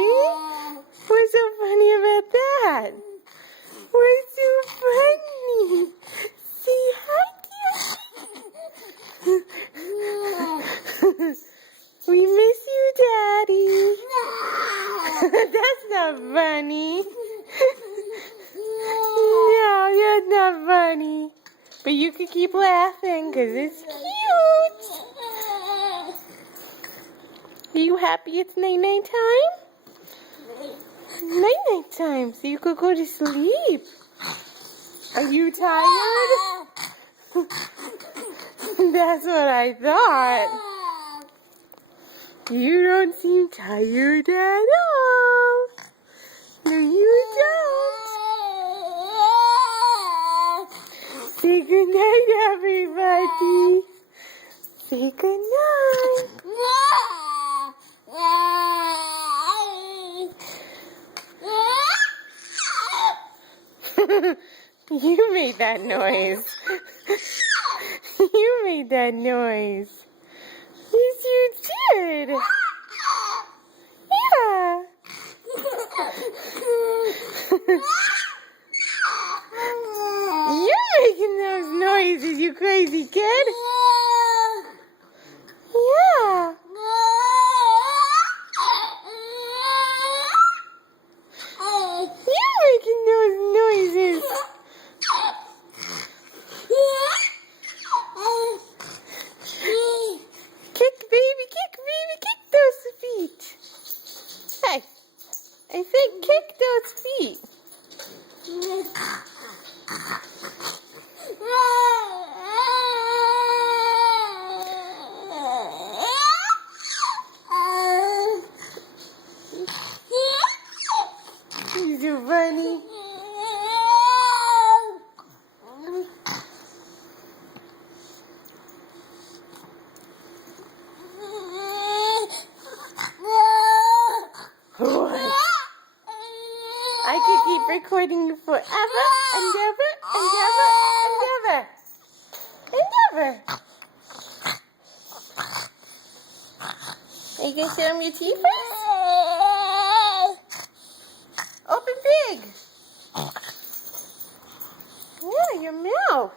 funny? What's so funny about that? What's so funny? Say hi, Daddy. We miss you, Daddy. That's not funny. No, that's not funny. But you can keep laughing because it's cute. Are you happy it's night-night time? Night-night time, so you could go to sleep. Are you tired? That's what I thought. You don't seem tired at all. No, you don't. Say goodnight, everybody. Say goodnight. You made that noise. You made that noise. Yes, you did. Yeah. You're making those noises, you crazy kid. Yeah. You're making those noises. Kick, baby, kick those feet. Hey, I said kick those feet. He's so funny. I could keep recording you forever and ever and ever and ever and ever. Are you going to show them your teeth first? Open big. Yeah, your mouth.